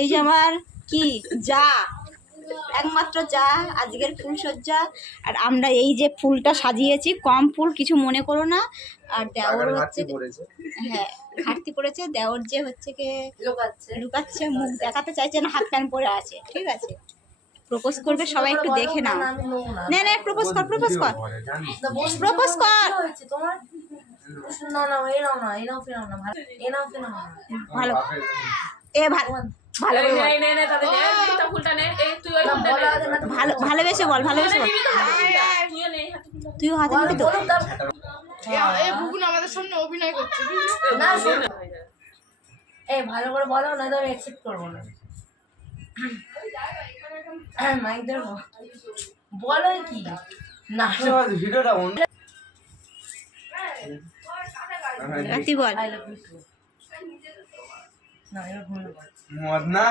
এই যে আমার কি যা একমাত্র যা আজকের ফুলসজ্জা। আর আমরা এই যে ফুলটা সাজিয়েছি, কম ফুল কিছু মনে করো না। আর দেওর হচ্ছে, হ্যাঁ ঘাটতি পড়েছে। দেওর যে হচ্ছে কি লুকাচ্ছে, মুখ দেখাতে চাইছে না, হাত প্যান্ট পরে আছে। ঠিক আছে, প্রপোজ করবে সবাই, একটু দেখে নাও। না না, প্রপোজ কর, প্রপোজ কর, প্রপোজ কর। ভালো এ ভালো ভালো ভালোবেসে বল, ভালোবেসে বল। তুইও হাতে নিবি তো? আমাদের সামনে অভিনয় করছে। ভালো করে বলো, না তো আমি অ্যাকসেপ্ট করবো না। মাইক দেবো, বলো কি না ভিডিওটা তুই বল। না